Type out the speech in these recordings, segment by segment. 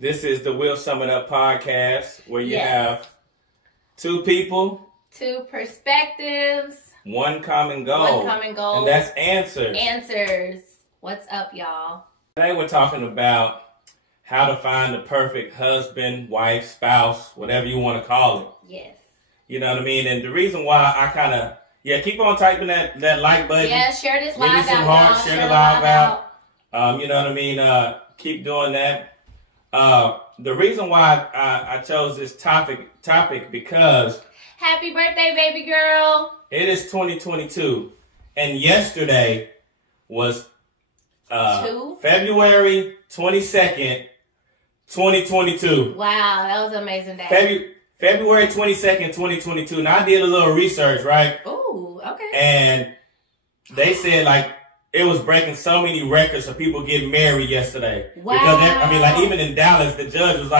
This is the We'll Sum It Up podcast where you have two people, two perspectives, one common goal. And that's answers. Answers. What's up, y'all? Today we're talking about how to find the perfect husband, wife, spouse, whatever you want to call it. Yes. You know what I mean? And the reason why I kind of, keep on typing that like button. Yeah, share this live out. Give me some hearts, share the live out. You know what I mean? Keep doing that. The reason why I chose this topic because happy birthday, baby girl. It is 2022, and yesterday was February 22nd, 2022. Wow, that was an amazing day. February 22nd, 2022. Now I did a little research, right? Ooh, okay. And they said it was breaking so many records of people getting married yesterday. Wow. Because even in Dallas, the judge was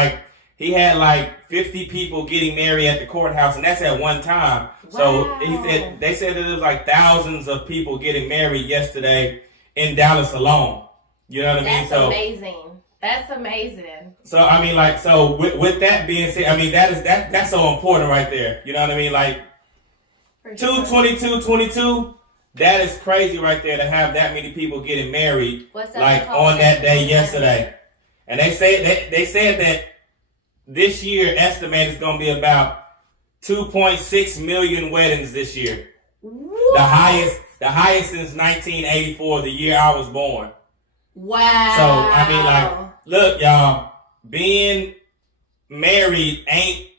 he had 50 people getting married at the courthouse, and that's at one time. Wow. So they said that it was thousands of people getting married yesterday in Dallas alone. You know what I mean? That's amazing. That's amazing. So I mean, with that being said, I mean that's so important right there. You know what I mean? 2/22/22. That is crazy right there to have that many people getting married on that day yesterday. And they said that this year estimate is going to be about 2.6 million weddings this year. What? The highest since 1984, the year I was born. Wow. So I mean, look, y'all, being married ain't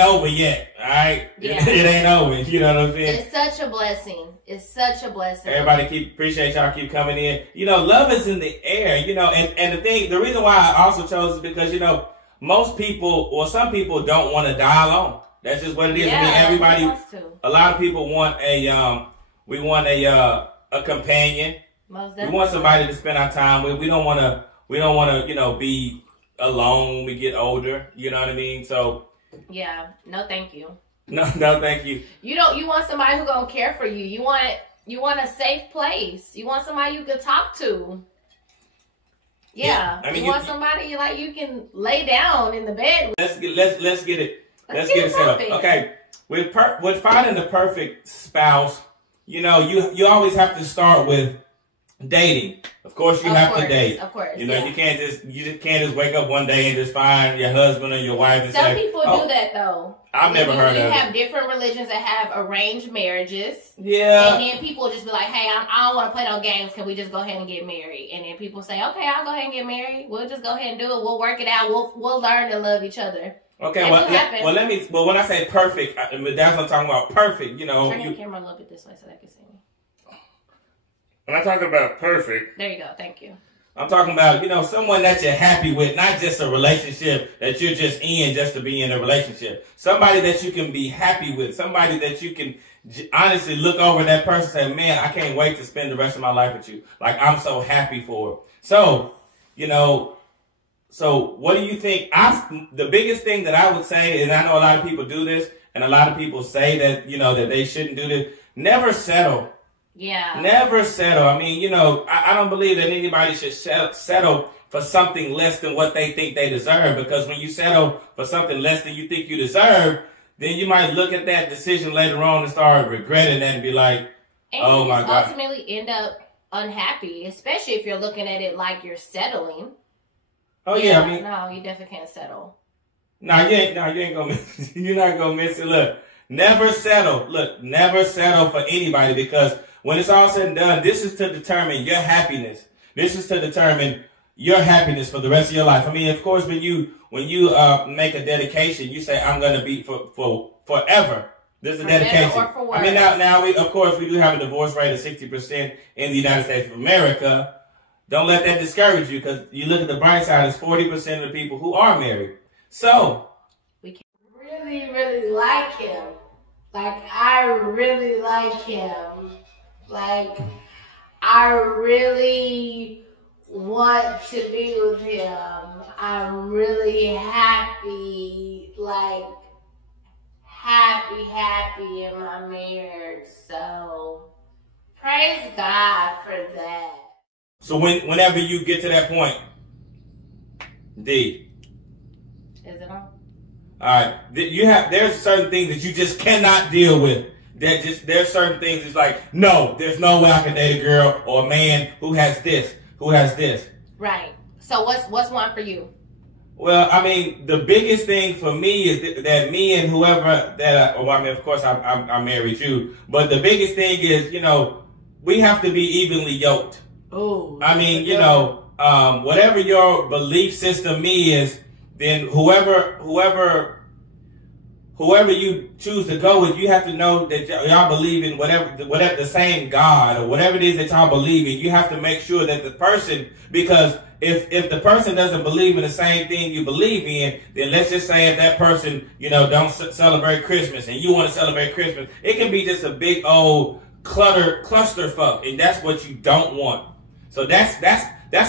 over yet. All right, yeah. It ain't over. You know what I'm saying? It's such a blessing. It's such a blessing. Everybody appreciate y'all keep coming in. You know, love is in the air. You know, and the reason why I also chose is because most people or some people don't want to die alone. That's just what it is. Yeah, I mean, a lot of people want a companion. Most we want somebody to spend our time with. We don't want to be alone when we get older. You know what I mean? So yeah, no, thank you. No, thank you. You want somebody who's gonna care for you. You want a safe place. You want somebody you can talk to. Yeah. I mean, you want somebody you can lay down in the bed with. Let's get it set up. Okay. With finding the perfect spouse, you always have to start with dating. Of course, you have to date. Of course. You can't just wake up one day and just find your husband or your wife and Some people do that though. I've never heard of it. You have different religions that have arranged marriages. Yeah. And then people just be like, hey, I don't want to play no games. Can we just go ahead and get married? And then people say, okay, I'll go ahead and get married. We'll just go ahead and do it. We'll work it out. We'll learn to love each other. Okay, well, when I say perfect, that's what I'm talking about. Perfect, Turn your camera a little bit this way so they can see me. When I'm talking about perfect. There you go. Thank you. I'm talking about, someone that you're happy with, not just a relationship that you're just in just to be in a relationship. Somebody that you can be happy with. Somebody that you can honestly look over that person and say, man, I can't wait to spend the rest of my life with you. I'm so happy for it. So, so what do you think? The biggest thing that I would say, and I know a lot of people do this, and a lot of people say that, that they shouldn't do this, never settle. Yeah. Never settle. I mean, I don't believe that anybody should settle for something less than what they think they deserve. Because when you settle for something less than you think you deserve, then you might look at that decision later on and start regretting that and be like, oh my God. Ultimately end up unhappy, especially if you're looking at it like you're settling. Oh yeah, I mean, no, you definitely can't settle. You ain't gonna miss. You're not gonna miss it. Look, never settle. Look, never settle for anybody because when it's all said and done, this is to determine your happiness. This is to determine your happiness for the rest of your life. I mean, of course, when you make a dedication, you say, "I'm gonna be for forever." This is a dedication. I mean, now we do have a divorce rate of 60% in the United States of America. Don't let that discourage you because you look at the bright side, it's 40% of the people who are married. So we can really, really like him. I really like him. I really want to be with him. I'm really happy, happy in my marriage. So praise God for that. So whenever you get to that point, D, Is it on? All right. There's certain things that you just cannot deal with. There's certain things it's like, no, there's no way I can date a girl or a man who has this. Right. So what's one for you? Well, I mean, the biggest thing for me is that me and whoever of course I married you, but the biggest thing is, we have to be evenly yoked. Oh. I mean, whatever your belief system is, then whoever you choose to go with, you have to know that y'all believe in whatever the same God or whatever it is that y'all believe in. You have to make sure that the person, because if the person doesn't believe in the same thing you believe in, then let's just say if that person, don't celebrate Christmas and you want to celebrate Christmas, it can be just a big old clusterfuck, and that's what you don't want. So that's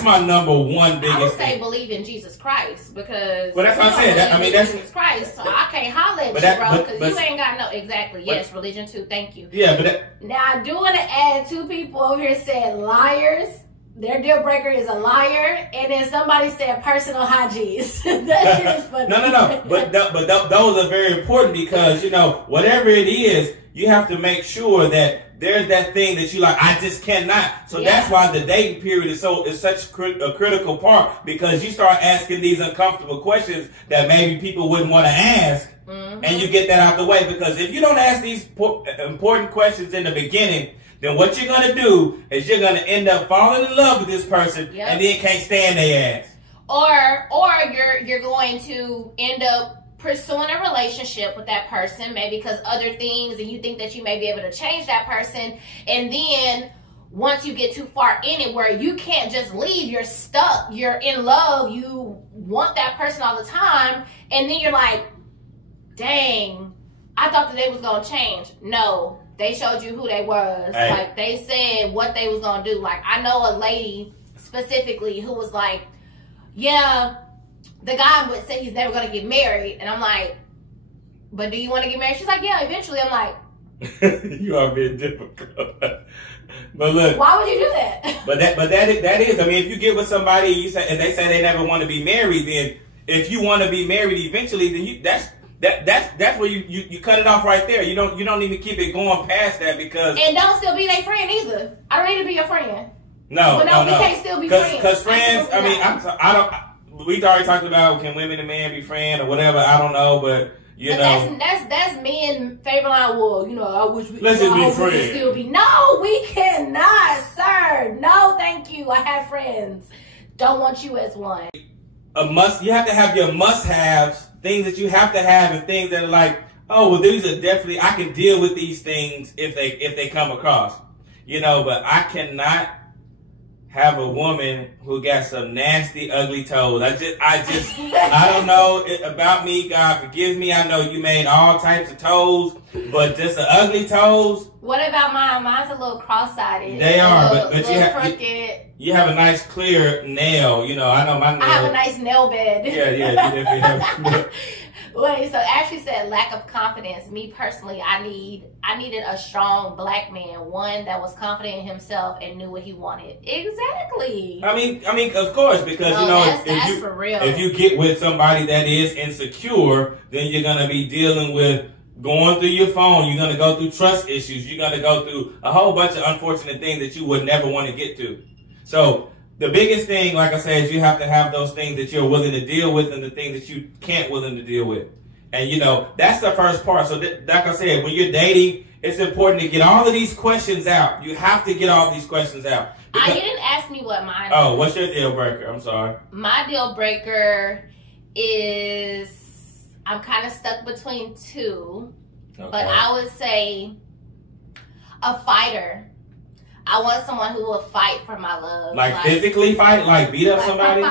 my number one biggest I would say thing. Believe in Jesus Christ, because that's what I said. That's Jesus Christ. So I can't holler at you, bro, because you ain't got no exactly. Yes, religion too. Thank you. Yeah, now I do want to add, 2 people over here said liars. Their deal breaker is a liar, and then somebody said personal hygiene. That shit is funny. No. But those are very important because whatever it is, you have to make sure that there's that thing that you like. I just cannot. So that's why the dating period is such a critical part, because you start asking these uncomfortable questions that maybe people wouldn't want to ask, and you get that out the way. Because if you don't ask these important questions in the beginning, then what you're going to do is you're going to end up falling in love with this person and then can't stand their ass. Or you're going to end up pursuing a relationship with that person, maybe because other things, and you think that you may be able to change that person, and then once you get too far in it where you can't just leave, you're stuck, you're in love, you want that person all the time, and then you're like, dang, I thought that they was going to change. No, they showed you who they was. Hey. Like, they said what they was going to do. Like, I know a lady specifically who was like, yeah, the guy would say he's never going to get married. And I'm like, but do you want to get married? She's like, yeah, eventually. I'm like, you are being difficult. But look, why would you do that? But that is. I mean, if you get with somebody and they say they never want to be married, then if you want to be married eventually, then that's where you cut it off right there. You don't even keep it going past that, because and don't still be their friend either. I don't need to be your friend. No, we can't still be friends. Because friends, I mean, we've already talked about, can women and men be friends or whatever. I don't know, but that's men favorite line. Well, I wish we let's just be friends. Still be. No, we cannot, sir. No, thank you. I have friends. Don't want you as one. You have to have your must-haves, things that you have to have, and things that are like, oh, well, these are definitely, I can deal with these things if they come across, but I cannot have a woman who got some nasty, ugly toes. I don't know about me. God forgive me. I know you made all types of toes, but just the ugly toes. What about mine? Mine's a little cross-sided. They are, but you you have a nice clear nail. I know my nail. I have a nice nail bed. Yeah, you definitely have. Wait, so Ashley said lack of confidence. Me personally, I needed a strong black man, one that was confident in himself and knew what he wanted. Exactly. I mean, of course, because that's for real. If you get with somebody that is insecure, then you're gonna be dealing with going through your phone. You're gonna go through trust issues. You're gonna go through a whole bunch of unfortunate things that you would never want to get to. So the biggest thing, like I said, is you have to have those things that you're willing to deal with and the things that you can't willing to deal with. And, that's the first part. So, like I said, when you're dating, it's important to get all of these questions out. You have to get all these questions out. You didn't ask me what mine is. Oh, what's your deal breaker? I'm sorry. My deal breaker is, I'm kind of stuck between 2. Okay. But I would say a fighter. I want someone who will fight for my love. Like physically fight? Like beat up somebody?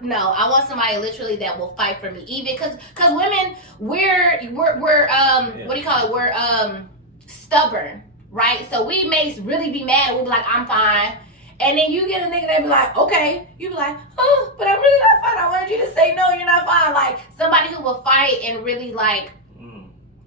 No, I want somebody literally that will fight for me. Even because women, we're what do you call it? We're stubborn, right? So we may really be mad. We'll be like, I'm fine. And then you get a nigga that be like, okay. You be like, oh, but I'm really not fine. I wanted you to say no, you're not fine. Like somebody who will fight and really like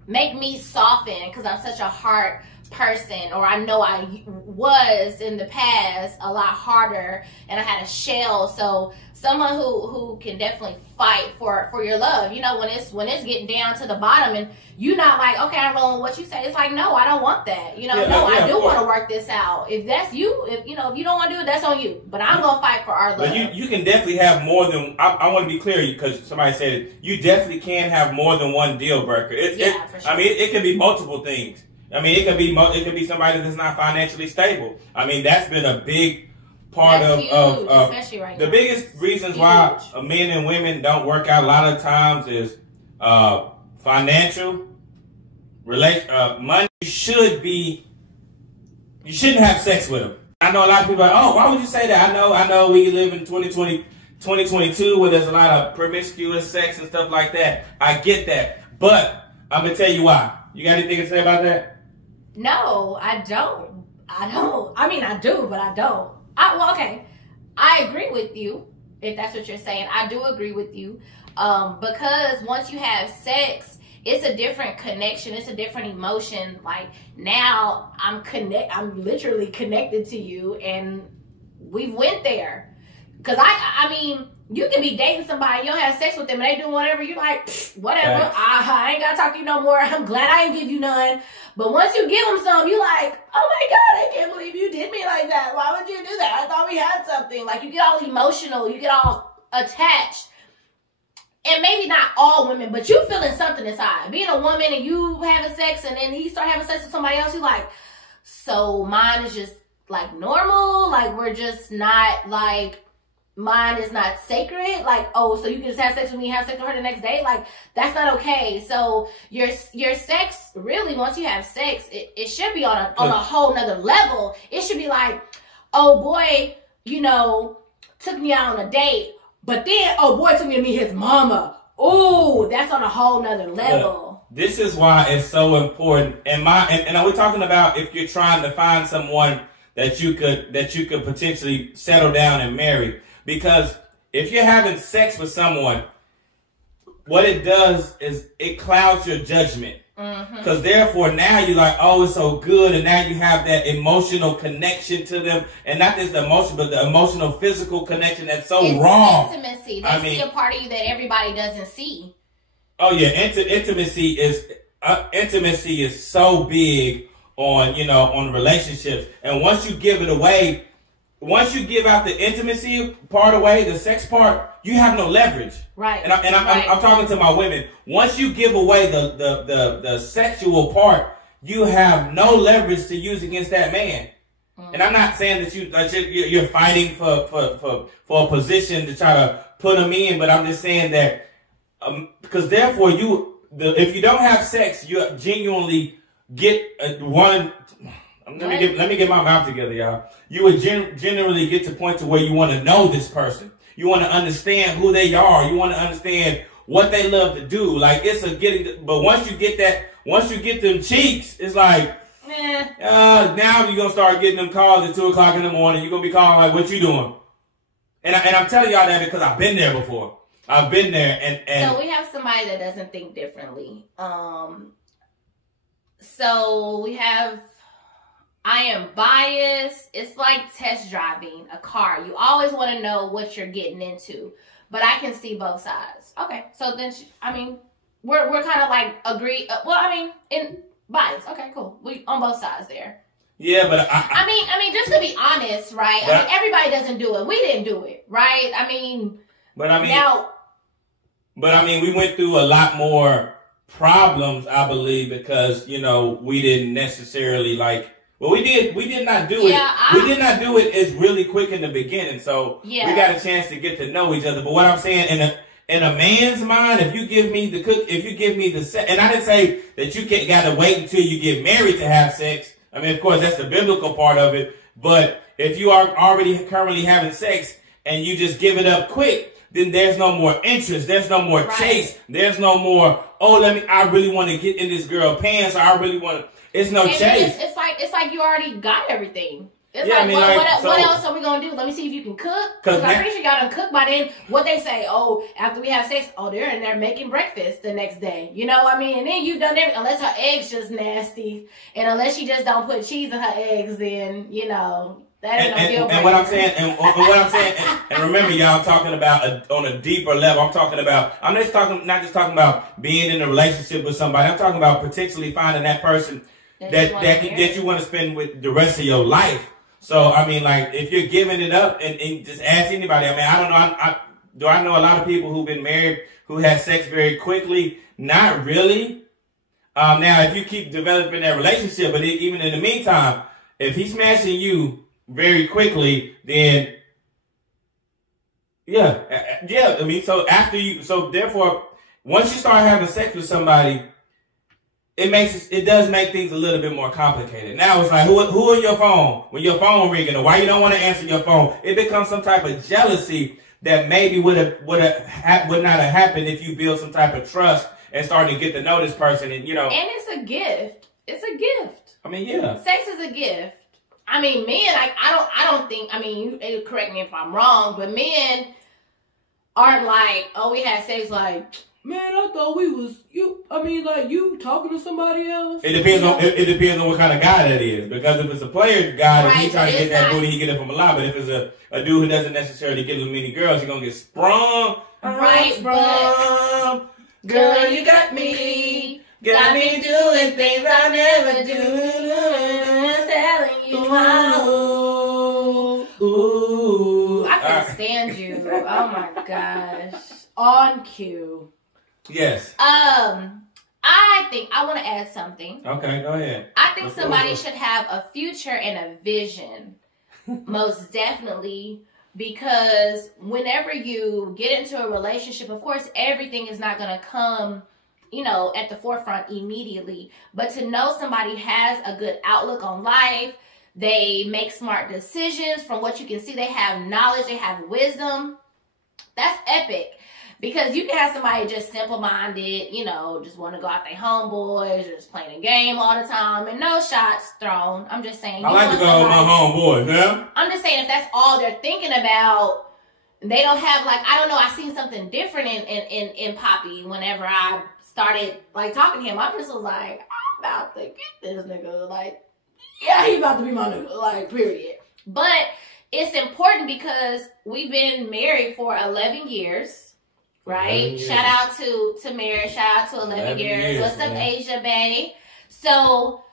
make me soften because I'm such a hard person, or I know I was in the past a lot harder and I had a shell. So someone who can definitely fight for your love. You know, when it's getting down to the bottom and you not like, okay, I'm rolling with what you say. It's like, no, I don't want that. You know, I do want to work this out. If that's you, if you don't want to do it, that's on you. But I'm gonna fight for our love. But you can definitely have more than. I want to be clear because somebody said it. You definitely can have more than one deal breaker. For sure. I mean, it can be multiple things. I mean, it could be somebody that's not financially stable. I mean, that's been a big part especially right the now. Biggest reasons why men and women don't work out a lot of times is financial, money. You shouldn't have sex with them. I know a lot of people are like, oh, why would you say that? I know we live in 2022 where there's a lot of promiscuous sex and stuff like that. I get that. But I'm going to tell you why. You got anything to say about that? No, I don't. I mean, I do, but I don't. Okay. I agree with you, if that's what you're saying. I do agree with you. Because once you have sex, it's a different connection. It's a different emotion. Like, now I'm literally connected to you, and we went there. Because I mean, you can be dating somebody, you don't have sex with them, and they do whatever. You like, whatever. I ain't got to talk to you no more. I'm glad I didn't give you none. But once you give them some, you like, oh my God, I can't believe you did me like that. Why would you do that? I thought we had something. Like, you get all emotional. You get all attached. And maybe not all women, but you feeling something inside. Being a woman and you having sex, and then he start having sex with somebody else, you like, so mine is just like normal. Like, we're just not like, mine is not sacred. Like, oh, so you can just have sex with me and have sex with her the next day? Like, that's not okay. So your sex, really, once you have sex, it should be on a whole nother level. It should be like, oh boy, took me out on a date, but then, oh boy, took me to meet his mama. Ooh, that's on a whole nother level. Look, this is why it's so important. And we're talking about if you're trying to find someone that you could potentially settle down and marry. Because if you're having sex with someone, what it does is it clouds your judgment. Because therefore now you're like, oh, it's so good. And now you have that emotional connection to them. And not just the emotion, but the emotional, physical connection that's so wrong. Intimacy. They see a part of you that everybody doesn't see. Oh, yeah. Intimacy is so big on relationships. And once you give it away, once you give out the intimacy part away, the sex part, you have no leverage. Right. And I'm talking to my women. Once you give away the sexual part, you have no leverage to use against that man. And I'm not saying that you're fighting for a position to try to put him in, but I'm just saying that because therefore if you don't have sex, you genuinely get one. Let me get my mouth together, y'all. You would generally get to the point to where you want to know this person. You want to understand who they are. You want to understand what they love to do. Like, but once you get them cheeks, it's like, now you're going to start getting them calls at 2 o'clock in the morning. You're going to be calling like, what you doing? And I'm telling y'all that because I've been there before. I've been there. And so we have somebody that doesn't think differently. So we have, I am biased. It's like test driving a car. You always want to know what you're getting into. But I can see both sides. Okay, so then, we're kind of like agree. In bias. Okay, cool. We on both sides there. Yeah, but I mean, just to be honest, right? I mean, everybody doesn't do it. We didn't do it, right? we went through a lot more problems, I believe, because we didn't necessarily we did not do it. We did not do it as really quick in the beginning, so we got a chance to get to know each other. But what I'm saying, in a man's mind, if you give me the sex, and I didn't say that you got to wait until you get married to have sex. I mean, of course, that's the biblical part of it. But if you are already currently having sex and you just give it up quick, then there's no more interest. There's no more chase. There's no more, I really want to get in this girl pants. Or I really want to. It's no chase. It's like you already got everything. It's what else are we going to do? Let me see if you can cook. Because I'm pretty sure y'all done cook by then. What they say, after we have sex, they're in there making breakfast the next day. You know what I mean? And then you've done everything. Unless her eggs just nasty. And unless she just don't put cheese in her eggs, then, And what I'm saying, and remember, y'all, I'm talking about on a deeper level. I'm talking about, not just talking about being in a relationship with somebody. I'm talking about potentially finding that person that you want to spend with the rest of your life. So, I mean, like, if you're giving it up, and just ask anybody. I mean, I don't know. I know a lot of people who've been married who had sex very quickly? Not really. Now, if you keep developing that relationship, but even in the meantime, if he's smashing you very quickly, then yeah. I mean, so therefore, once you start having sex with somebody, it does make things a little bit more complicated. Now it's like, who on your phone when your phone ringing, or why you don't want to answer your phone? It becomes some type of jealousy that maybe would not have happened if you build some type of trust and starting to get to know this person, and And it's a gift. It's a gift. I mean, yeah. Sex is a gift. I mean, men, I don't think, I mean, you correct me if I'm wrong, but men aren't like, oh, we had sex, like, man, I thought you talking to somebody else. It depends on what kind of guy that is. Because if it's a player guy, if he's trying to get that booty, he get it from a lot. But if it's a dude who doesn't necessarily get as many girls, he's gonna get sprung. Right, sprung. Girl, you got me doing things I never do. Telling you how. Ooh. I can't stand you. Oh my gosh. On cue. Yes. I think I want to add something. Okay, go ahead. I think somebody should have a future and a vision. Most definitely. Because whenever you get into a relationship, of course, everything is not going to come, at the forefront immediately. But to know somebody has a good outlook on life, they make smart decisions. From what you can see, they have knowledge, they have wisdom. That's epic. Because you can have somebody just simple-minded, just want to go out their homeboys, just playing a game all the time, and no shots thrown. I'm just saying. I like to go with my homeboys, man. I'm just saying, if that's all they're thinking about, they don't have, I don't know, I seen something different in Poppy whenever I started, talking to him. I just was like, I'm about to get this nigga. Yeah, he about to be my nigga, period. But it's important because we've been married for 11 years. Right? Shout out to Mary. Shout out to 11 years. What's up, Asia Bay? So,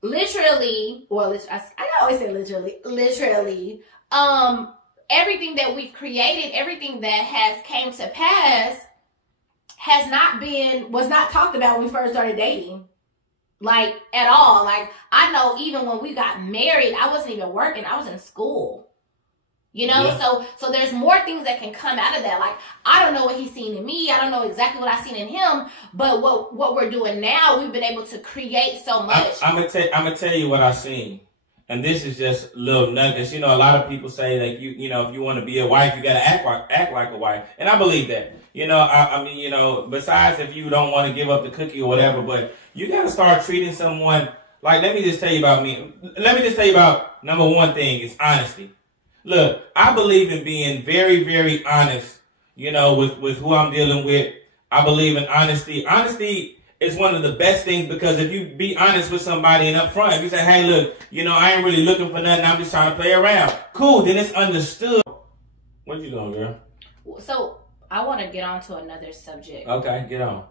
literally, I always say literally, everything that we've created, everything that has came to pass was not talked about when we first started dating. At all. I know even when we got married, I wasn't even working. I was in school. So there's more things that can come out of that. I don't know what he's seen in me. I don't know exactly what I've seen in him. But what we're doing now, we've been able to create so much. I'm gonna tell you what I've seen, and this is just little nuggets. A lot of people say if you want to be a wife, you gotta act like a wife, and I believe that. I mean, besides if you don't want to give up the cookie or whatever, but you gotta start treating someone let me just tell you about me. Let me just tell you about number one thing is honesty. Look, I believe in being very, very honest, with who I'm dealing with. I believe in honesty. Honesty is one of the best things because if you be honest with somebody and up front, if you say, hey, look, I ain't really looking for nothing. I'm just trying to play around. Cool, then it's understood. What you doing, girl? So I want to get on to another subject. Okay, get on.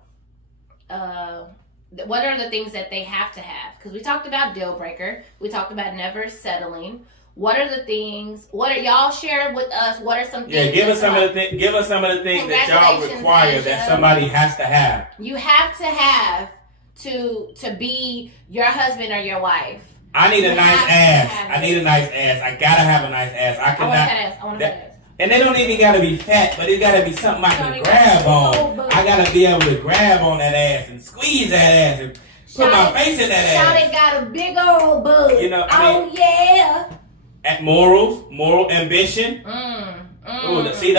What are the things that they have to have? Because we talked about deal breaker. We talked about never settling. What are the things? What are y'all sharing with us? What are some things? Yeah, give us some of the things that y'all require that somebody has to have. You have to have to be your husband or your wife. I need a nice ass. I need a nice ass. I gotta have a nice ass. I want that ass. And they don't even gotta be fat, but it gotta be something I can grab on. I gotta be able to grab on that ass and squeeze that ass and put my face in that ass. Shawty got a big old boob. Oh yeah. At moral ambition. Ooh, see,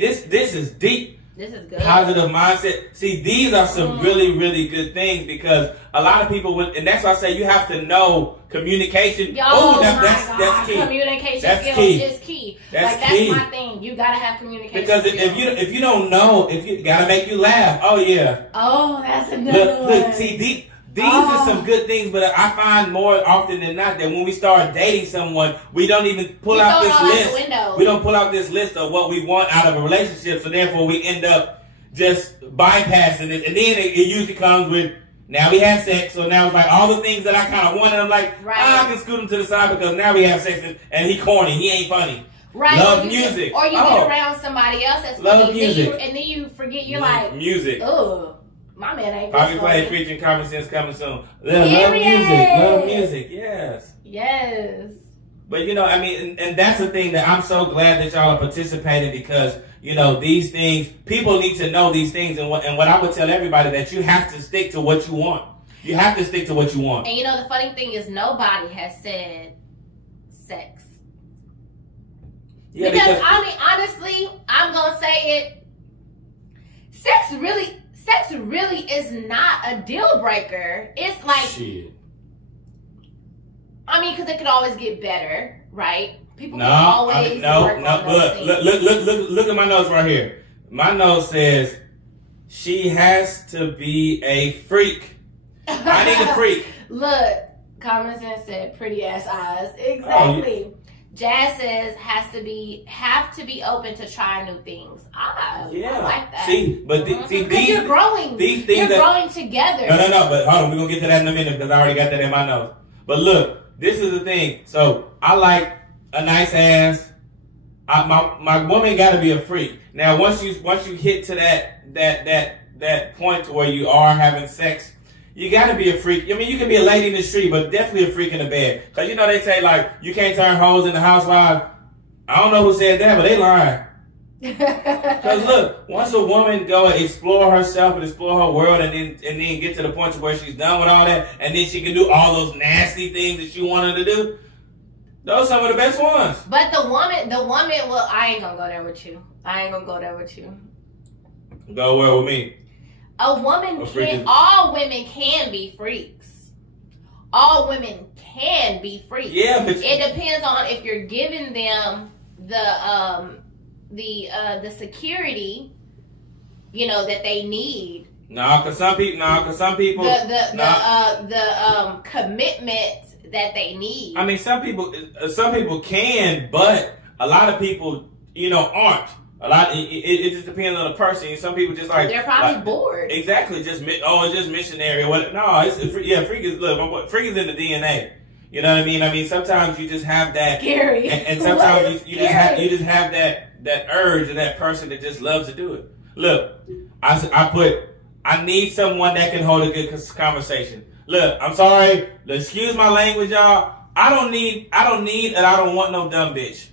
this is deep. This is good. Positive mindset. See, these are some really, really good things because a lot of people and that's why I say you have to know communication. That's key. Communication skills is key. That's my thing. You gotta have communication because skills. if you don't know, if you gotta make you laugh. Oh yeah. Oh, that's another one. Look, see, These are some good things, but I find more often than not that when we start dating someone, we don't even pull out this list. We don't pull out this list of what we want out of a relationship, so therefore we end up just bypassing it. And then it usually comes with, now we have sex, so now it's like all the things that I kind of wanted, I'm like, I can scoot him to the side because now we have sex and he corny, he ain't funny. Right. Love music. Or you get around somebody else that's funny. Love music. And then you forget, you're like, music. Ugh. My man ain't Papiflave featuring Common Sense coming soon. Love music. Love music. Yes. Yes. But, you know, I mean, and that's the thing that I'm so glad that y'all are participating because, you know, these things, people need to know these things. And what I would tell everybody that you have to stick to what you want. You have to stick to what you want. And, you know, the funny thing is nobody has said sex. Yeah, because I mean, honestly, I'm going to say it. Sex really is not a deal breaker. It's like, shit. I mean, because it could always get better, right? People can always work on those things. Look at my notes right here. My note says she has to be a freak. I need a freak. Look, Common Sense said pretty ass eyes. Exactly. Oh, Jazz says have to be open to try new things. I like that. See, but these you're growing. These things you're growing together. No. But hold on, we're gonna get to that in a minute because I already got that in my notes. But look, this is the thing. So I like a nice ass. My woman got to be a freak. Now once you hit to that point to where you are having sex, you gotta be a freak. I mean, you can be a lady in the street, but definitely a freak in the bed. Cause you know they say like you can't turn hoes into housewives. I don't know who said that, but they lying. Cause look, once a woman go and explore herself and explore her world, and then get to the point to where she's done with all that, and then she can do all those nasty things that you want her to do. Those are some of the best ones. But the woman. Well, I ain't gonna go there with you. Go where with me? All women can be freaks. All women can be freaks. Yeah, but it depends on if you're giving them the security, you know, that they need. Cause some people the commitment that they need. I mean, some people can, but a lot of people, you know, aren't. It just depends on the person. Some people just like they're probably bored. Exactly, it's just missionary. What? No, freak is freak is in the DNA. You know what I mean? I mean, sometimes you just have that scary, and sometimes you just have that urge of that person that just loves to do it. Look, I need someone that can hold a good conversation. Look, I'm sorry, excuse my language, y'all. I don't need, and I don't want no dumb bitch.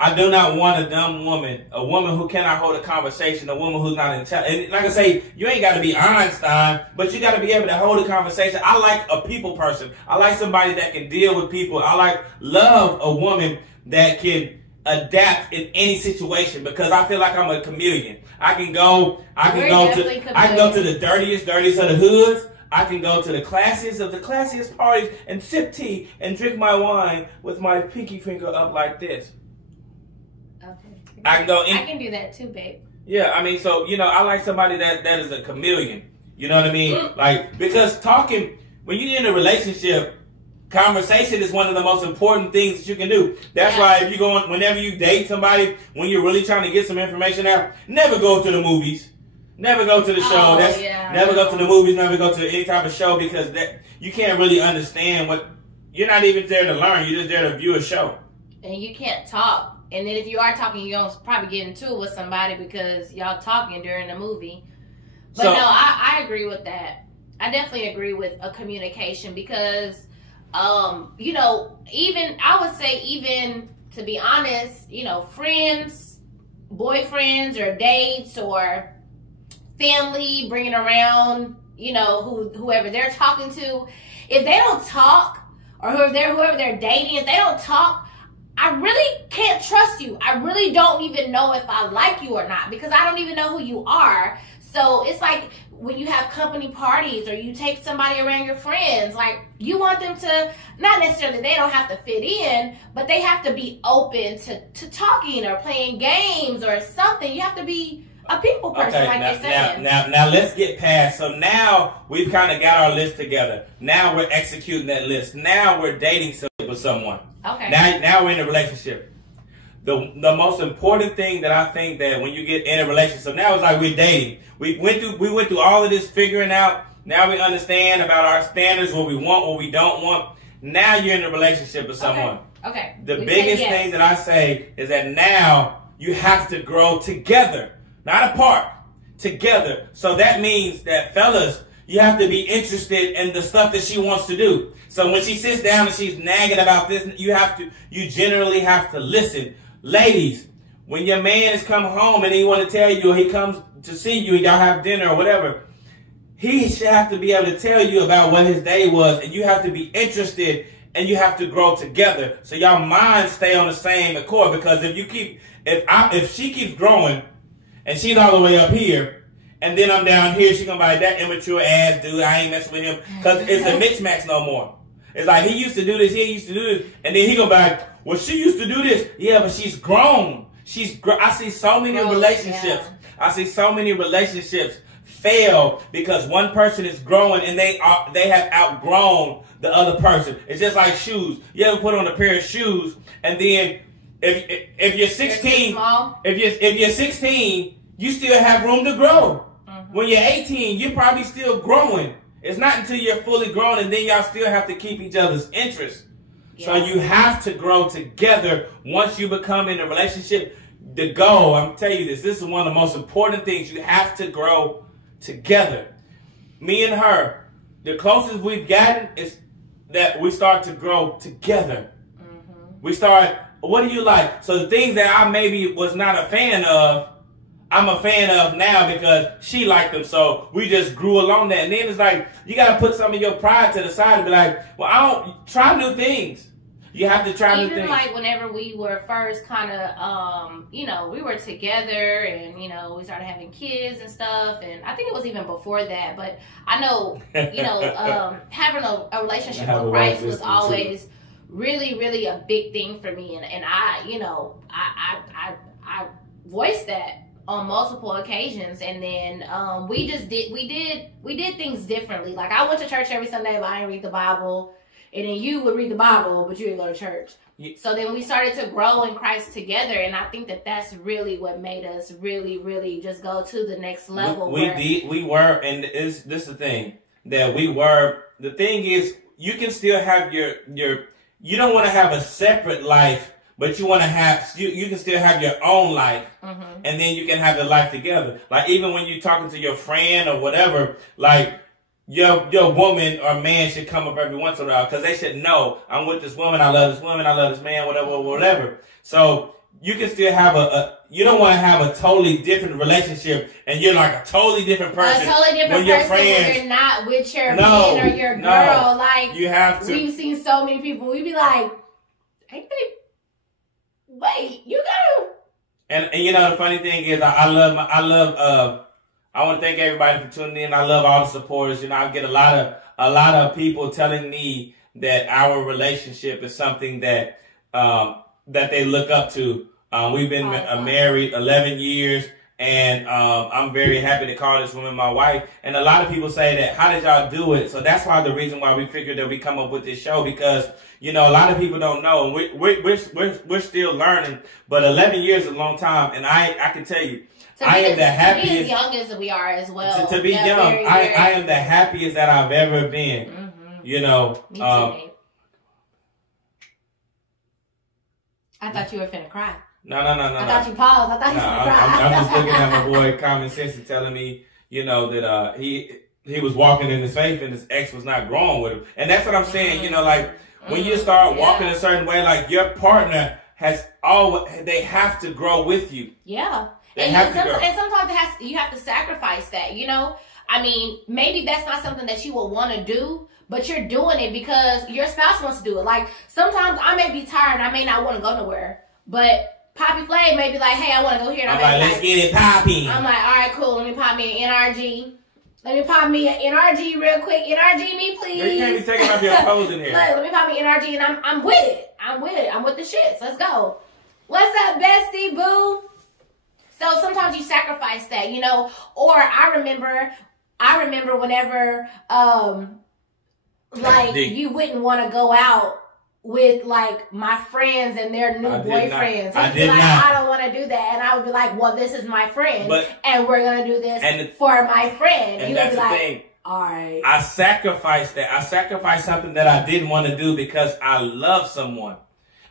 I do not want a dumb woman, a woman who cannot hold a conversation, a woman who's not intelligent. And like I say, you ain't got to be Einstein, but you got to be able to hold a conversation. I like a people person. I like somebody that can deal with people. I love a woman that can adapt in any situation because I feel like I'm a chameleon. I can go to the dirtiest of the hoods. I can go to the classiest of the classiest parties and sip tea and drink my wine with my pinky finger up like this. I can do that too, babe. Yeah, I mean, so, you know, I like somebody that is a chameleon. You know what I mean? Like, because when you're in a relationship, conversation is one of the most important things that you can do. That's why whenever you date somebody, when you're really trying to get some information out, never go to the movies. Never go to the show. Never go to the movies, never go to any type of show because you can't really understand you're not even there to learn. You're just there to view a show. And you can't talk. And then if you are talking, you don't probably get into it with somebody because y'all talking during the movie. But no, I agree with that. I definitely agree with a communication because, you know, I would say to be honest, you know, friends, boyfriends or dates or family bringing around, you know, whoever they're talking to, if they don't talk or whoever they're dating, if they don't talk, I really can't trust you. I really don't even know if I like you or not because I don't even know who you are. So it's like when you have company parties or you take somebody around your friends, like you want them to, not necessarily they don't have to fit in, but they have to be open to talking or playing games or something. You have to be a people person, like you're saying. Now let's get past. So now we've kind of got our list together. Now we're executing that list. Now we're dating with someone. Okay. Now we're in a relationship. The most important thing that I think that when you get in a relationship, so now it's like we're dating. We went through all of this figuring out. Now we understand about our standards, what we want, what we don't want. Now you're in a relationship with someone. Okay. The biggest thing that I say is that now you have to grow together, not apart, together. So that means that, fellas, you have to be interested in the stuff that she wants to do. So when she sits down and she's nagging about this, you generally have to listen. Ladies, when your man has come home and he want to tell you, or he comes to see you and y'all have dinner or whatever, he should have to be able to tell you about what his day was, and you have to be interested, and you have to grow together so y'all minds stay on the same accord. Because if she keeps growing and she's all the way up here, and then I'm down here, she's gonna be like, that immature ass dude, I ain't messing with him, because it's a mismatch no more. It's like he used to do this, he used to do this, and then he go back, well, she used to do this. Yeah, but she's grown. I see so many relationships. Yeah. I see so many relationships fail because one person is growing and they have outgrown the other person. It's just like shoes. You ever put on a pair of shoes, and then if you're 16, if you're 16, you still have room to grow. Mm-hmm. When you're 18, you're probably still growing. It's not until you're fully grown, and then y'all still have to keep each other's interests. Yeah. So you have to grow together once you become in a relationship. The goal, I'm telling you this is one of the most important things. You have to grow together. Me and her, the closest we've gotten is that we start to grow together. Mm-hmm. We start, what do you like? So the things that I maybe was not a fan of, I'm a fan of now because she liked them. So we just grew along that. And then it's like, you got to put some of your pride to the side and be like, well, I don't try new things. You have to try new things. Even like whenever we were first kind of, we were together and, we started having kids and stuff. And I think it was even before that. But I know, having a relationship with Christ was always really, really a big thing for me. And I voiced that on multiple occasions, and then we did things differently. Like I went to church every Sunday, but I didn't read the Bible, and then you would read the Bible, but you didn't go to church. Yeah. So then we started to grow in Christ together, and I think that that's really what made us really, really just go to the next level. We were, and this is the thing that we were. The thing is, you can still have your. You don't want to have a separate life. But you want to have, you can still have your own life, mm-hmm. and then you can have the life together. Like even when you're talking to your friend or whatever, like your woman or man should come up every once in a while because they should know I'm with this woman, I love this woman, I love this man, whatever. So you can still have you don't want to have a totally different relationship and you're like a totally different person. A totally different person when you're not with your man or your girl. Like you have to. We've seen so many people. We be like, ain't they? Wait, you gotta. And the funny thing is, I want to thank everybody for tuning in. I love all the supporters. I get a lot of people telling me that our relationship is something that they look up to. We've been married 11 years, and I'm very happy to call this woman my wife. And a lot of people say that, how did y'all do it? So that's why the reason why we figured that we come up with this show, because a lot of people don't know, and we're still learning. But 11 years is a long time, and I can tell you, I am the happiest. To be as young as we are as well. To be young, very, very, I am the happiest that I've ever been. Mm-hmm. Me too, I thought you were finna cry. No. I thought you paused. I thought you were cry. I'm just looking at my boy Common Sense and telling me, that he was walking in his faith and his ex was not growing with him. And that's what I'm saying, when you start walking a certain way, like your partner they have to grow with you. Yeah. And sometimes you have to sacrifice that, I mean, maybe that's not something that you would want to do, but you're doing it because your spouse wants to do it. Like, sometimes I may be tired and I may not want to go nowhere, but Papiflave may be like, hey, I want to go here. And I'm like, let's get it popping. I'm like, all right, cool. Let me pop me an NRG. Let me pop me an NRG real quick. NRG me, please. You can't be taking off your clothes in here. Look, let me pop me NRG, and I'm with it. I'm with the shits. Let's go. What's up, bestie boo? So sometimes you sacrifice that, you know. Or I remember whenever, like, you wouldn't want to go out with, like, my friends and their new boyfriends. I did not. I don't want to do that. And I would be like, well, this is my friend. And we're going to do this for my friend. And you would be like, thing. All right. I sacrificed that. I sacrificed something that I didn't want to do because I love someone.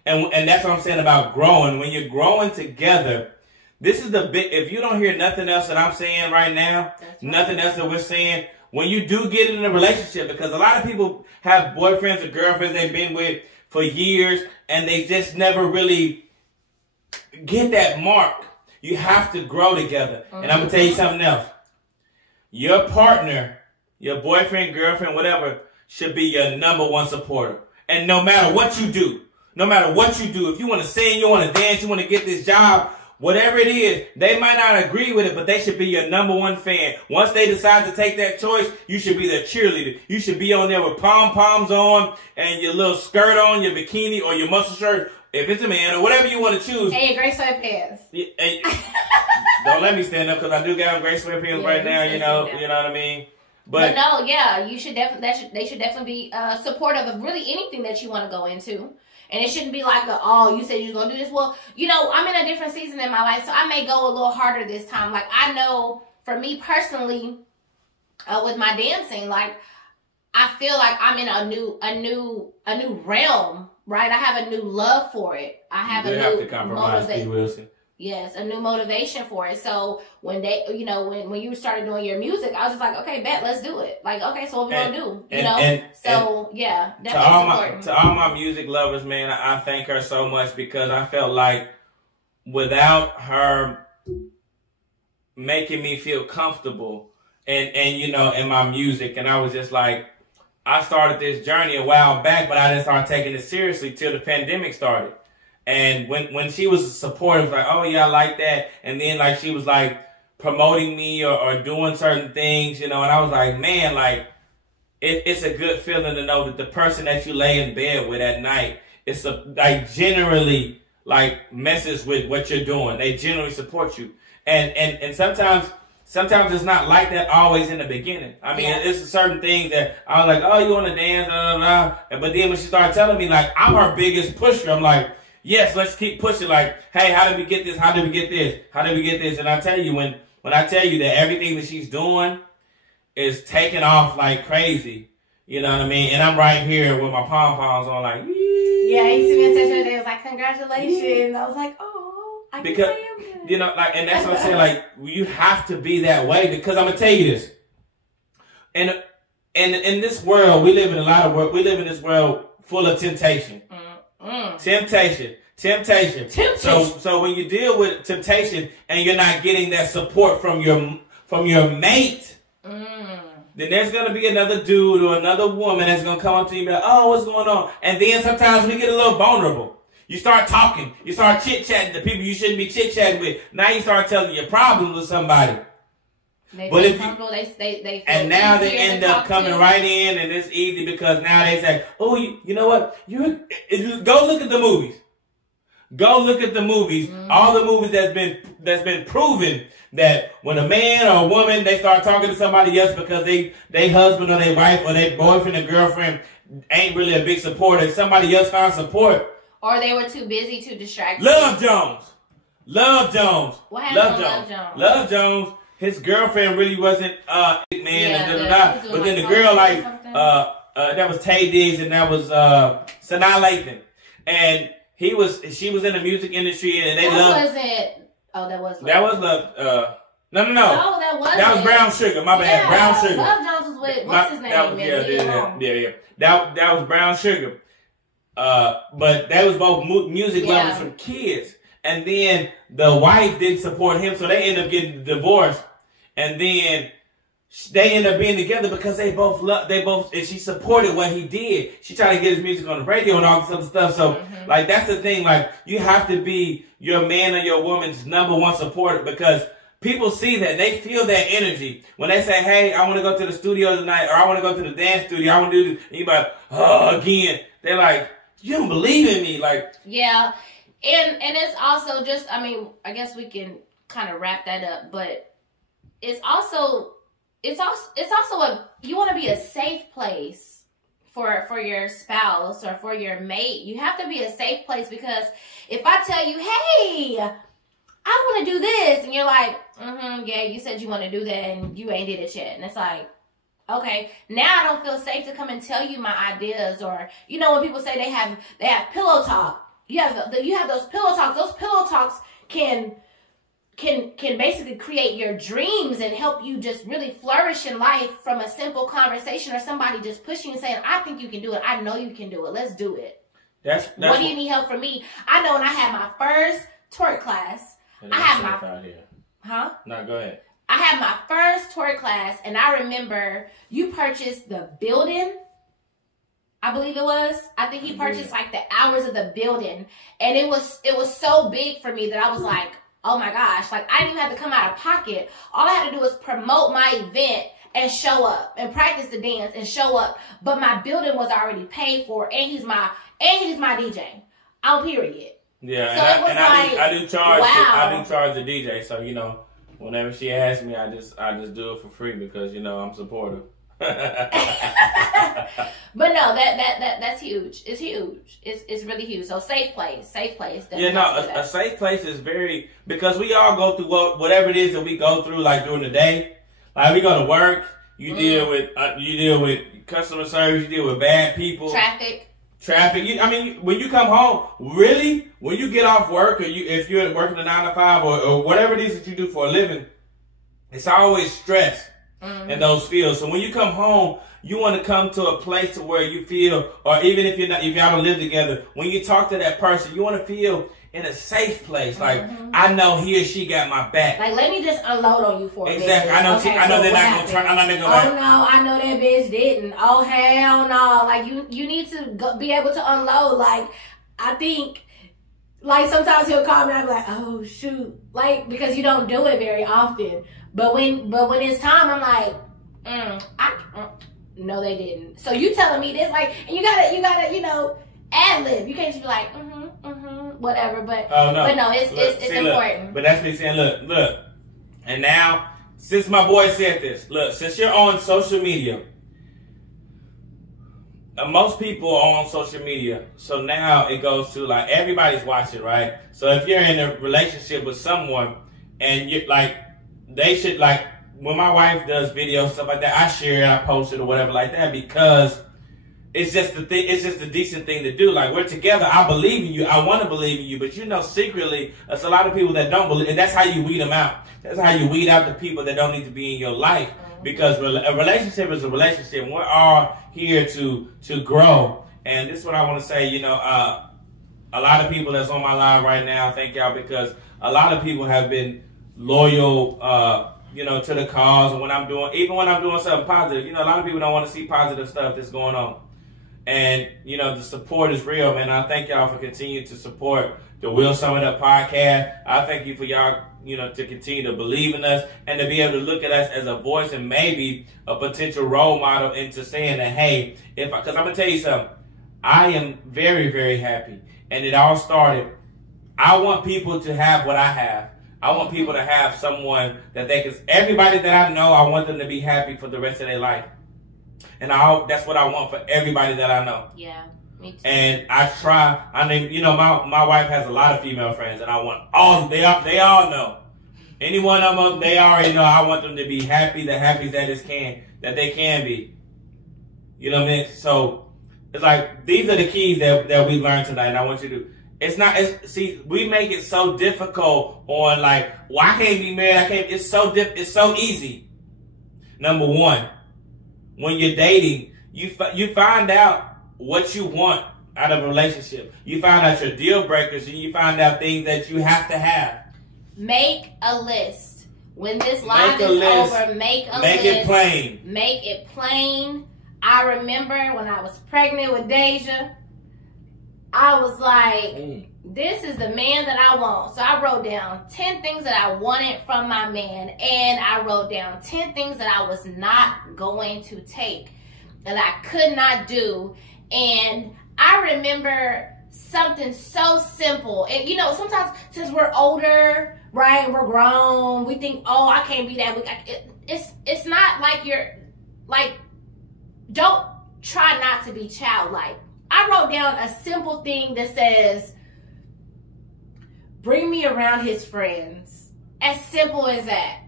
And that's what I'm saying about growing. When you're growing together, this is the big, if you don't hear nothing else that I'm saying right now, nothing else that we're saying, when you do get in a relationship, because a lot of people have boyfriends or girlfriends they've been with for years, and they just never really get that mark. You have to grow together. And I'm going to tell you something else. Your partner, your boyfriend, girlfriend, whatever, should be your number one supporter. And no matter what you do, if you want to sing, you want to dance, you want to get this job, whatever it is, they might not agree with it, but they should be your number one fan. Once they decide to take that choice, you should be their cheerleader. You should be on there with pom-poms on and your little skirt on, your bikini or your muscle shirt, if it's a man, or whatever you want to choose. And your gray sweatpants. Don't let me stand up, because I do got on gray sweatpants right now, you know what I mean? But no, yeah, you should definitely, they should definitely be supportive of really anything that you want to go into. And it shouldn't be like, you said you're going to do this. Well, you know, I'm in a different season in my life, so I may go a little harder this time. Like, I know, for me personally, with my dancing, like, I feel like I'm in a new realm, right? I have a new love for it. I have a new motivation. Yes, a new motivation for it. So when when you started doing your music, I was just like, okay, bet, let's do it. Like, okay, so what we gonna do? Yeah, definitely to all my music lovers, man, I thank her so much, because I felt like without her making me feel comfortable and in my music, and I was just like, I started this journey a while back, but I didn't start taking it seriously till the pandemic started. And when she was supportive, like, oh yeah, I like that. And then like she was like promoting me or doing certain things, and I was like, man, like it's a good feeling to know that the person that you lay in bed with at night, generally like messes with what you're doing. They generally support you. And sometimes it's not like that always in the beginning. I mean, it's certain things that I was like, oh, you want to dance, blah, blah, blah. But then when she started telling me, like, I'm her biggest pusher, I'm like, yes, let's keep pushing. Like, hey, how did we get this? How did we get this? How did we get this? And I tell you, when I tell you that everything that she's doing is taking off like crazy, you know what I mean? And I'm right here with my pom-poms on, like, yee. Yeah, he sent me a text the other day. I was like, congratulations. I was like, oh, I can say I'm good. Like, and that's what I'm saying. Like, you have to be that way, because I'm gonna tell you this. And in this world, we live in we live in this world full of temptation. Temptation. So when you deal with temptation and you're not getting that support from your mate, then there's gonna be another dude or another woman that's gonna come up to you and be like, oh, what's going on? And then sometimes we get a little vulnerable. You start talking, you start chit-chatting to people you shouldn't be chit-chatting with. Now you start telling your problems with somebody. They now they end up coming right in, and it's easy because now they say, oh, you know what? Go look at the movies. Go look at the movies. All the movies that's been proven that when a man or a woman, they start talking to somebody else because they husband or their wife or their boyfriend or girlfriend ain't really a big supporter. Somebody else found support. Or they were too busy to distract. Love Jones. What happened to Love Jones. His girlfriend really wasn't man, but then the girl that was Tay Diggs and that was Sanaa Lathan, and she was in the music industry and they loved. That was No, that wasn't. That was Brown Sugar. My bad, yeah, Brown Sugar. Love Jones was with what's his name? Yeah. That was Brown Sugar. But that was both music lovers from kids. And then the wife didn't support him, so they ended up getting divorced. And then they ended up being together because they both, and she supported what he did. She tried to get his music on the radio and all this other stuff. So, like, that's the thing. Like, you have to be your man or your woman's number one supporter, because people see that. They feel that energy. When they say, hey, I want to go to the studio tonight, or I want to go to the dance studio, I want to do this, and you're like, oh, again. They're like, you don't believe in me. Like, yeah. And it's also just, I mean, I guess we can kind of wrap that up, but it's also you want to be a safe place for your spouse or for your mate. You have to be a safe place, because if I tell you, hey, I want to do this, and you're like, yeah, you said you want to do that and you ain't did it yet, and it's like, okay, now I don't feel safe to come and tell you my ideas. Or, you know, when people say they have pillow talk, you have those pillow talks. Those pillow talks can basically create your dreams and help you just really flourish in life from a simple conversation, or somebody just pushing and saying, I think you can do it. I know you can do it. Let's do it. That's what do you need help from me? I know when I had my first twerk class, I had my huh? No, go ahead. I had my first twerk class, and I remember you purchased the building. I believe it was. I think he purchased like the hours of the building, and it was so big for me that I was like, oh my gosh, like I didn't even have to come out of pocket. All I had to do was promote my event and show up and practice the dance and show up. But my building was already paid for, and he's my DJ. On period. Yeah, so I do charge. Wow. I do charge the DJ. So you know, whenever she asks me, I just do it for free because you know I'm supportive. But no, that's huge. It's huge. It's really huge. So safe place. Yeah, no, a safe place is very, because we all go through whatever it is that we go through, like during the day. Like we go to work, you deal with customer service, you deal with bad people, traffic. I mean, when you come home, really, when you get off work, or if you're working a 9 to 5 or whatever it is that you do for a living, it's always stress. In those fields. So when you come home, you want to come to a place to where you feel, or even if y'all don't live together, when you talk to that person, you want to feel in a safe place. Like, I know he or she got my back. Like, let me just unload on you for a minute. Exactly. I know they're not going to turn. I know they're going to. Oh no, I know that bitch didn't. Oh hell no. Like you need to be able to unload. Like, I think, like sometimes he'll call me and I'll be like, oh shoot, like because you don't do it very often. But when it's time, I'm like, no, they didn't. So you telling me this, like, and you gotta, you know, ad lib. You can't just be like, whatever. But no, it's important. Look, but that's me saying, look, and now since my boy said this, look, since you're on social media, most people are on social media, so now it goes to like everybody's watching, right? So if you're in a relationship with someone and you're like, they should, like, when my wife does videos, stuff like that, I share it, I post it or whatever like that, because it's just the thing, it's just a decent thing to do. Like, we're together, I believe in you, I want to believe in you, but you know, secretly, there's a lot of people that don't believe, and that's how you weed them out. That's how you weed out the people that don't need to be in your life, because a relationship is a relationship. We're all here to grow, and this is what I want to say, you know, a lot of people that's on my live right now, thank y'all, because a lot of people have been loyal, you know, to the cause. And when I'm doing something positive, you know, a lot of people don't want to see positive stuff that's going on. And, you know, the support is real, man. I thank y'all for continuing to support the Will Sum It Up podcast. I thank you for y'all, you know, to continue to believe in us and to be able to look at us as a voice and maybe a potential role model into saying that, hey, because I'm going to tell you something, I am very, very happy. And it all started, I want people to have what I have. I want people to have someone that they can, everybody that I know, I want them to be happy for the rest of their life. And that's what I want for everybody that I know. Yeah, me too. And I try, I mean, you know, my wife has a lot of female friends, and I want they all know. Any one of them, they already know I want them to be happy, the happiest that they can be. You know what I mean? So, it's like, these are the keys that we learned tonight, and I want you to, see, we make it so difficult on like, well, I can't be married, it's so easy. Number one, when you're dating, you find out what you want out of a relationship. You find out your deal breakers, and you find out things that you have to have. Make a list. When this live is over, make a list. Make it plain. Make it plain. I remember when I was pregnant with Deja, I was like, this is the man that I want. So I wrote down 10 things that I wanted from my man. And I wrote down 10 things that I was not going to take, that I could not do. And I remember something so simple. And, you know, sometimes since we're older, right, we're grown, we think, oh, I can't be that. It's not like you're, like, don't try not to be childlike. I wrote down a simple thing that says, bring me around his friends. As simple as that.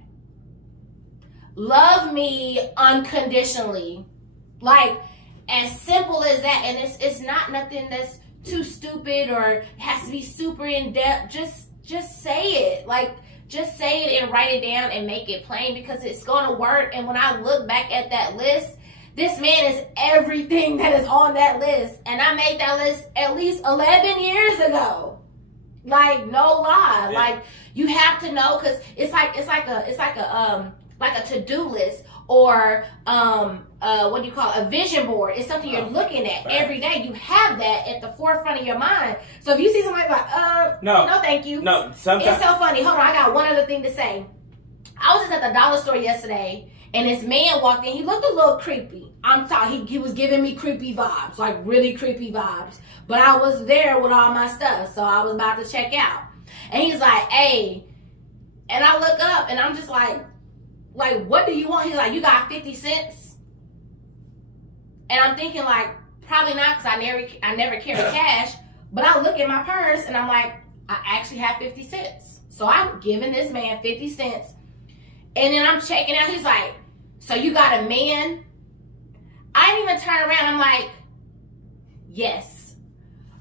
Love me unconditionally. Like, as simple as that. And it's not nothing that's too stupid or has to be super in depth. Just say it. Like, just say it and write it down and make it plain, because it's going to work. And when I look back at that list, this man is everything that is on that list. And I made that list at least 11 years ago. Like, no lie. Yeah. Like, you have to know, because it's like a to-do list, or what do you call it? A vision board. It's something you're looking at every day. You have that at the forefront of your mind. So if you see somebody like, no, thank you. No, sometimes it's so funny. Hold on, I got one other thing to say. I was just at the dollar store yesterday, and this man walked in. He looked a little creepy. I'm talking. He was giving me creepy vibes, like really creepy vibes. But I was there with all my stuff, so I was about to check out. And he's like, "Hey," and I look up, and I'm just like, what do you want? He's like, "You got 50 cents?" And I'm thinking, like, probably not, because I never carry cash. But I look at my purse, and I'm like, I actually have 50 cents. So I'm giving this man 50 cents. And then I'm checking out. He's like, "So you got a man?" I didn't even turn around. I'm like, yes.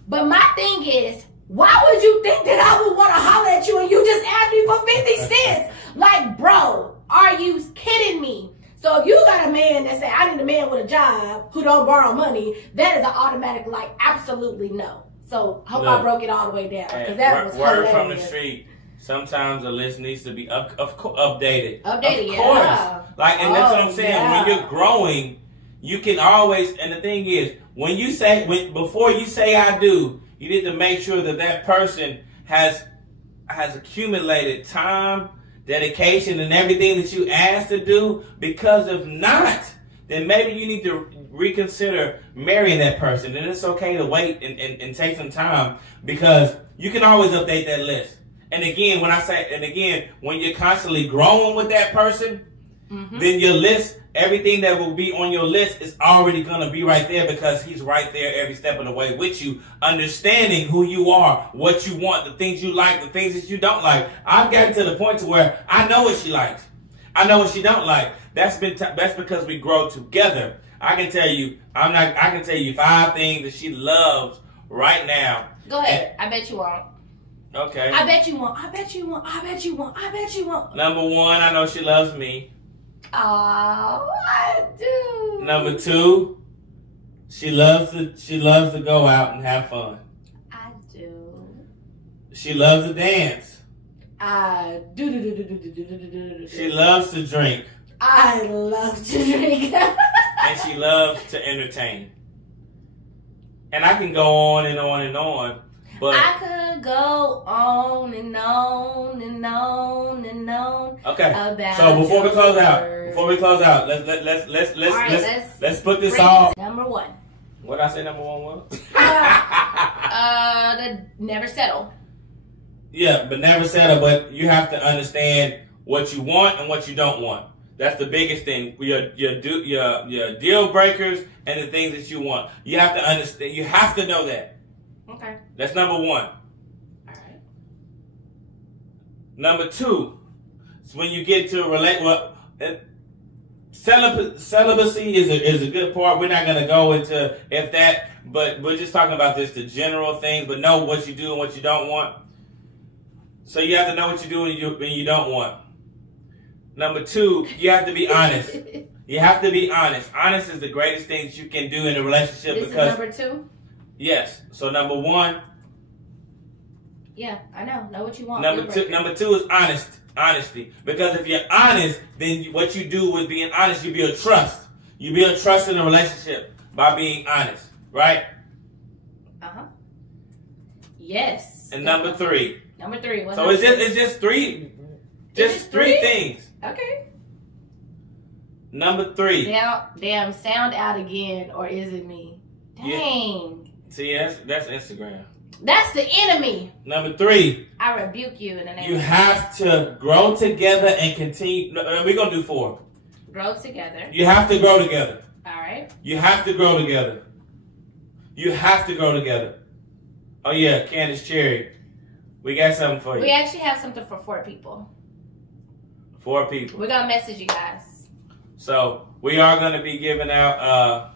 But my thing is, why would you think that I would want to holler at you and you just asked me for 50 cents? Like, bro, are you kidding me? So if you got a man that say, I need a man with a job who don't borrow money, that is an automatic, like, absolutely no. So I hope I broke it all the way down, because that was hilarious. Word from the street. Sometimes the list needs to be updated. Updated, of course. Yeah. Like, and that's what I'm saying. Yeah. When you're growing, you can always, and the thing is, before you say I do, you need to make sure that person has accumulated time, dedication, and everything that you asked to do. Because if not, then maybe you need to reconsider marrying that person. And it's okay to wait and take some time, because you can always update that list. And again, when you're constantly growing with that person, then your list, everything that will be on your list is already going to be right there, because he's right there every step of the way with you, understanding who you are, what you want, the things you like, the things that you don't like. I've gotten to the point to where I know what she likes. I know what she don't like. That's because we grow together. I can tell you 5 things that she loves right now. Go ahead. I bet you won't. Okay. I bet you won't. I bet you won't. I bet you won't. I bet you won't. Number 1, I know she loves me. Oh, I do. Number 2, she loves to go out and have fun. I do. She loves to dance. I do. She loves to drink. I love to drink. And she loves to entertain. And I can go on and on and on. But I could go on and on and on and on. Okay. About so before we close out, let's put this all. Number 1. What did I say? Number 1 was? The never settle. Yeah, but never settle. But you have to understand what you want and what you don't want. That's the biggest thing. Your deal breakers and the things that you want. You have to understand. You have to know that. Okay. That's number 1. All right. Number 2 is when you get to celibacy is a good part. We're not going to go into but we're just talking about the general things. But know what you do and what you don't want. So you have to know what you do and you don't want. Number 2, you have to be honest. You have to be honest. Honest is the greatest thing that you can do in a relationship. This is number 2? Yes. So number 1. Yeah, I know. Know what you want. Number 2 is honesty. Because if you're honest, then what you do with being honest, you build trust. You build trust in a relationship by being honest, right? Yes. And number 3. Number 3. So it's just three. Just 3 things. Okay. Number 3. Damn, sound out again, or is it me? Dang. See, that's Instagram. That's the enemy. Number 3. I rebuke you in the name you of have to grow together and continue. We're going to do 4. Grow together. You have to grow together. All right. You have to grow together. You have to grow together. Oh, yeah, Candace Cherry. We got something for you. We actually have something for 4 people. 4 people. We're going to message you guys. So, we are going to be giving out...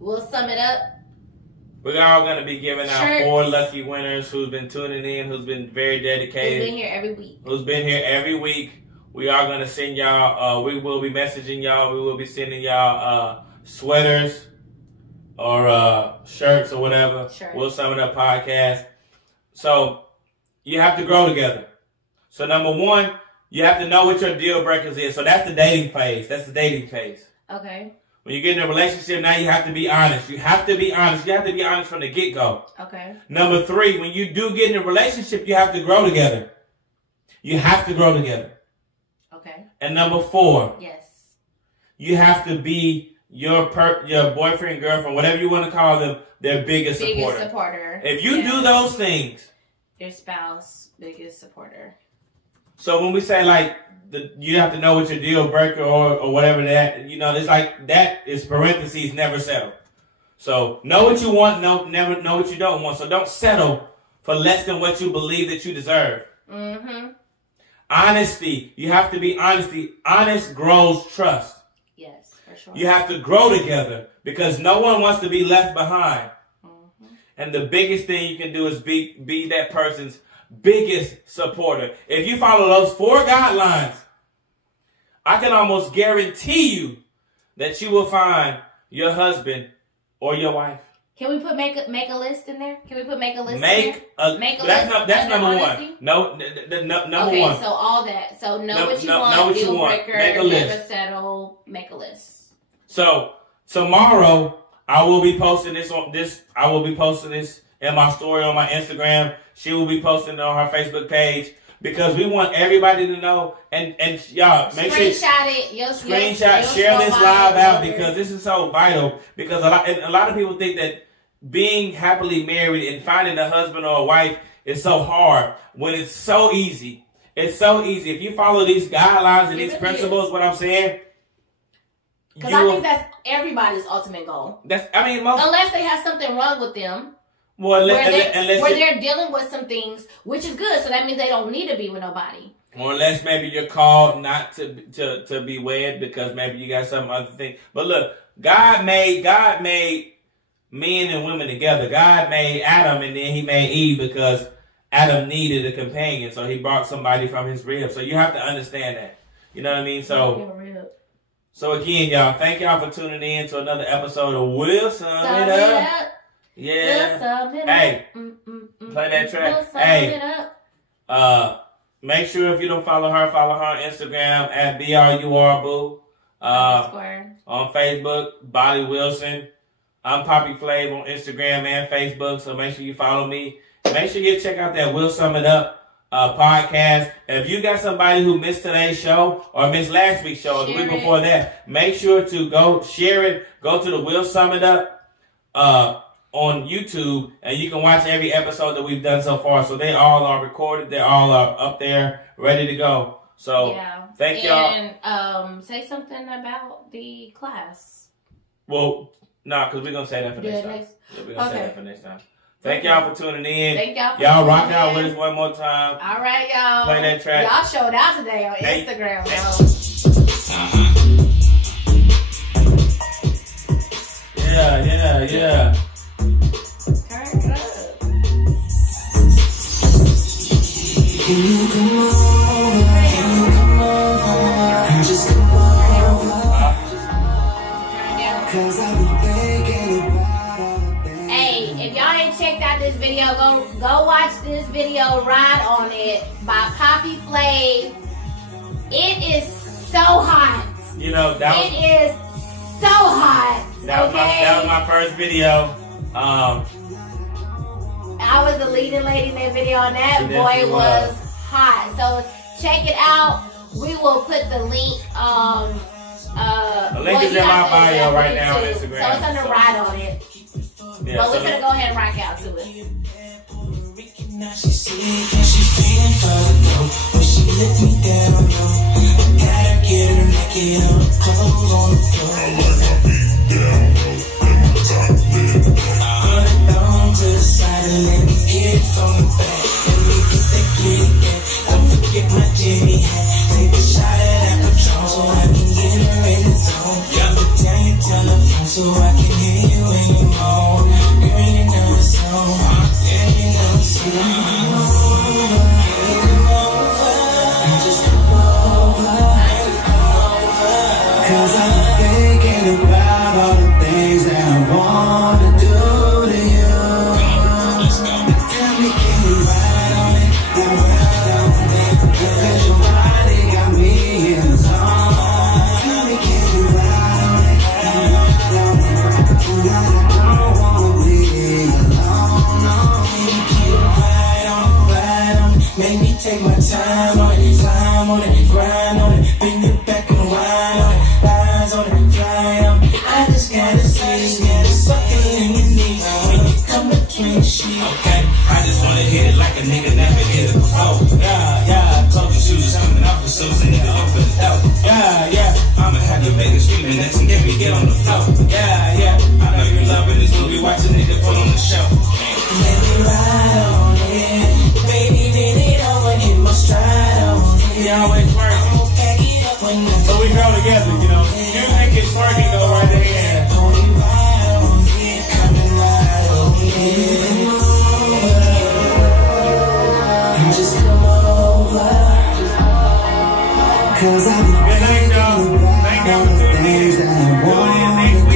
we'll sum it up. We're all going to be giving out Shirts. 4 lucky winners who's been tuning in, who's been very dedicated. Who's been here every week. Who's been here every week. We are going to send y'all, we will be messaging y'all. We will be sending y'all sweaters or shirts or whatever. Sure. We'll sum it up podcast. So, you have to grow together. So, number 1, you have to know what your deal breakers is. So, that's the dating phase. That's the dating phase. Okay. When you get in a relationship, now you have to be honest. You have to be honest. You have to be honest from the get-go. Okay. Number 3, when you do get in a relationship, you have to grow together. You have to grow together. Okay. And number 4, yes, you have to be your boyfriend, girlfriend, whatever you want to call them, their biggest supporter. If you do those things, your spouse, biggest supporter. So when we say like you have to know what your deal breaker or whatever that, it's like that is parentheses never settle. So know what you want, never know what you don't want. So don't settle for less than what you believe that you deserve. Mm-hmm. Honesty. You have to be honesty. Honest grows trust. Yes, for sure. You have to grow together because no one wants to be left behind. Mm-hmm. And the biggest thing you can do is be that person's biggest supporter. If you follow those 4 guidelines, I can almost guarantee you that you will find your husband or your wife. Can we put make a list in there? Can we put make a list? Make a list. That's number 1. No, number 1. Okay, so all that. So know what you want. Deal breaker. Make a list. Never settle. Make a list. So tomorrow I will be posting this on this. I will be posting this in my story on my Instagram. She will be posting it on her Facebook page because we want everybody to know. And y'all make sure screenshot it. Share this live out because this is so vital. Because a lot of people think that being happily married and finding a husband or a wife is so hard when it's so easy. It's so easy. If you follow these guidelines and these principles, what I'm saying. Because I think that's everybody's ultimate goal. Unless they have something wrong with them. Well, where they're dealing with some things, which is good. So that means they don't need to be with nobody. Or unless maybe you're called not to be wed because maybe you got some other thing. But look, God made men and women together. God made Adam and then he made Eve because Adam needed a companion. So he brought somebody from his rib. So you have to understand that. You know what I mean? So again, y'all, thank y'all for tuning in to another episode of Will Sum It Up. Yeah. Hey, play that track. Hey, make sure if you don't follow her on Instagram at BRURBoo. On Facebook, Bally Wilson. I'm Papiflave on Instagram and Facebook, so make sure you follow me. Make sure you check out that Will Sum It Up podcast. If you got somebody who missed today's show or missed last week's show or the week before that, make sure to go share it. Go to the Will Sum It Up on YouTube, and you can watch every episode that we've done so far. So they all are recorded. They all are up there, ready to go. So thank y'all. And say something about the class. Well, because we're going to say that for next time. We're going to say that for next time. Thank y'all for tuning in. Thank y'all for y'all rock out with us one more time. All right, y'all. Play that track. Y'all showed out today on Instagram, Yeah. Turn it up. Can you come over? Just come over. 'Cause I've been thinking about all the things. Hey, if y'all ain't checked out this video, go watch this video, Ride on It by Papiflave. It is so hot. You know, it is so hot. That was my first video. I was the leading lady in that video, and that boy was hot. So check it out. We will put the link. The link is in my bio right now on Instagram. So it's under Ride on It. Yeah, but we're gonna go ahead and rock out to it. Now she sick and she feeling for the dope. When she let me down, yo, gotta get her naked on the clothes on the floor. I like my feet down low and my top lip. Put it on to the side and let me hit it from the back. Let me get that kitty cat. Don't forget my Jimmy hat. Take a shot at that Patron so I can get her in the zone. Put down your telephone so I can hear you when you're home. Girl, you know the song. Yeah, you know the song. Come over. Just come over. 'Cause I've been thinking about all the things that I wanna do to you. Tell me, can you ride on it? Now ride on it. 'Cause your body got me in the zone. Tell me, can you ride on it? Now ride on it. Tonight I don't wanna leave alone. No. Baby, can you ride on it? Ride on it. Make me take my time on it. Climb on it. Grind on it. Bring it back and wine on it. Lines on it. Fly on it. I just gotta say, gotta suck it in your knees when you come between the sheets. Okay, I just wanna hit it like a nigga never hit it before. Yeah, close your shoes, coming off the shoes, and nigga open the door. Yeah, I'ma have you make a screaming next and get on the floor. Yeah, I know you're loving this movie, watch a nigga put on the show. Let me ride on it, baby, then it over, hit my stride on it. He always work. I'ma pack it up when I So we grow together, you know. You make it twerking go right there. Pony ride on it, come and ride on it. Just come over. 'Cause I've been thinking about all the things that I want.